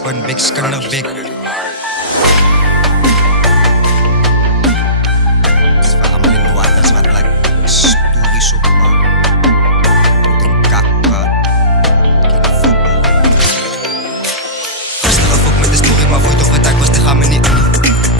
Spanbek, Skanderbek. Sfahamanin nu atas matlag Sturi sopma Tengkakka Kinfokma Gastige fok met de story, maar voor je toch wat ik was, dan gaan we niet in.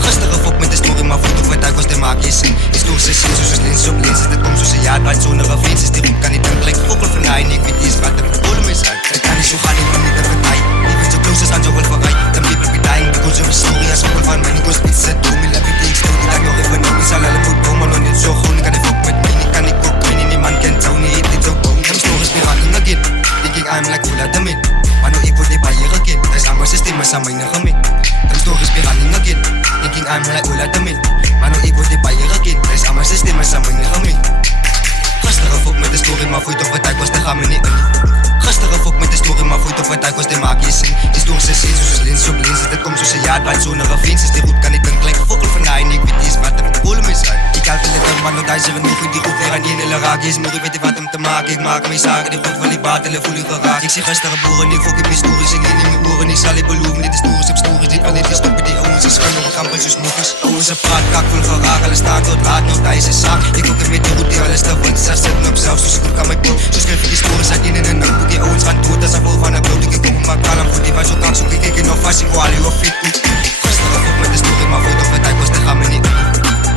Gastige fok met de story, maar voor je toch wat ik was, dan maak je zin. Historische zin, zoals lins op lins. Dit komt zoals een jaar, waar het zonder ravins is. Die roep kan niet een plek fokkel van hij. En ik weet niet wat de probleem is. Het kan niet zo gaan, ik ben niet een partij. Ik weet zo close als aan zoveel van mij. Dan people be dying, because of story. Als ook van mij, ik was niet zet. Doe me lekker ding, stil die daar nog even niet. Ik zal alle voetbal, maar nog niet zo gewoon. Ik kan niet fok met mij, ik kan niet kok. Ik weet niet, man kent zo niet, dit zo gewoon. I'm stories weer aan in again. Thinking I'm like full of the min. Maar nou ik word niet bij je gekend. Hij is aan mijn systeem, maar is aan mijn gemeen. I'm stories weer aan in again. Thinking I'm like full of the min. Maar nou ik word niet bij je gekend. Hij is aan mijn systeem, maar is aan mijn gemeen. Gastige fok met de story, maar voor je toch wat ik was, dan gaan we niet in. Gastige fok met de story, maar voor je toch wat ik was, dan maak je zin. Historische zin, zoals lins op lins. Dit komt zoals een jaar, waar het zonder ravins is. Die roep kan ik een klek fokkel van hij. En ik weet niet wat de probleem is. Ik haal veel het maar nog daar zeggen nog die roep weer aan die hele raak is. Moeder weet wat om te maken. Ik maak mee zaken, die goed wil ik baten, voel ik geraakt. Ik zie gastige boeren, die fok ik historisch. Ik niet meer boeren, die zal ik beloven. Dit is stories op stories, dit wil niet die stoppen. Die owens is kan nog een kampen, zo smoekers. Owens een praat, kak, vol geraak. Alles staat tot laat, nog daar is een zaak. Ik ook met die roep, die alles te wand. Ze zetten op zelf, zo goed kan mijn kop. Zo schrijf ik historisch uit in een notebook. Die owens gaan dood, dat is vol van een bloot. Ik kom maar kalm, voor die was zo kak. Zo kijk ik nog vast, ik wou je of fit. Gastige fok met de story, maar voor je toch wat ik was, dan gaan we niet in.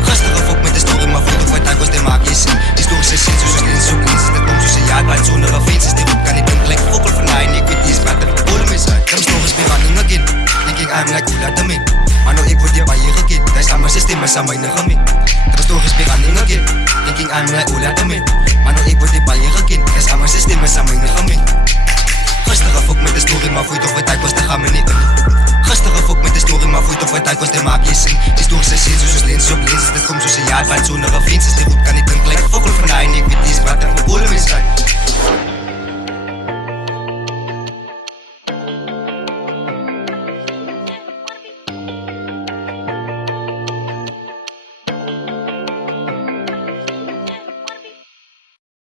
Gastige fok met de story, maar voor je toch wat ik was, dan maak je zin. Historische zin, zoals lins op lins. Dit komt zoals een jaar, waar het zonder ravins is. Die roep kan niet een plek fokkel van hij. En ik weet niet wat de probleem is. Dan stories weer aan in again. Thinking I'm like full of the min. Maar nou ik word hier bij je gekend. Hij is aan mijn systeem, maar is aan mijn gemeen. Dan stories weer aan in again. Thinking I'm like full of the min. Maar nou ik word hier bij je gekend. Hij is aan mijn systeem, maar is aan mijn gemeen. Gastige fok met de story, maar voor je toch wat ik was, dan gaan we niet in. Gastige fok met de story, maar voor je toch wat ik was, dan maak je zin. Historische zin, zoals lins op lins. Dit komt zoals een jaar, waar het zonder ravins is. Die roep kan niet een klek fokkel van hij. En ik weet niet wat de probleem is.